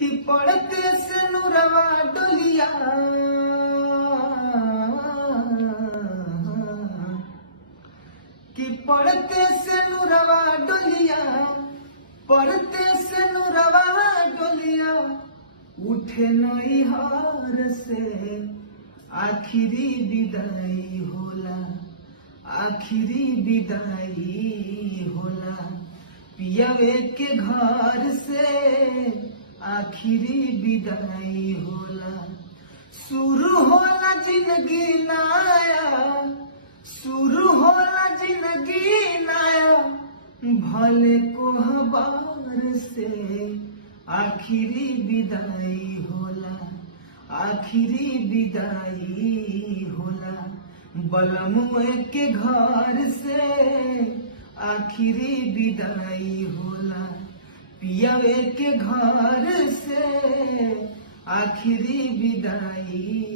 कि पड़ते से नुरवा डोलिया कि पड़ते से नुरवा डोलिया पड़ते से नुरवा डोलिया उठे नई हार से आखिरी विदाई होला आखिरी विदाई होला पियावे के घर से आखिरी विदाई होला। शुरू होला जिंदगी नया शुरू होला जिंदगी नया भले को हबार से आखिरी विदाई होला आखिरी विदाई होला। बलमुए के घर से आखिरी विदाई होला पियावे के घर से आखिरी विदाई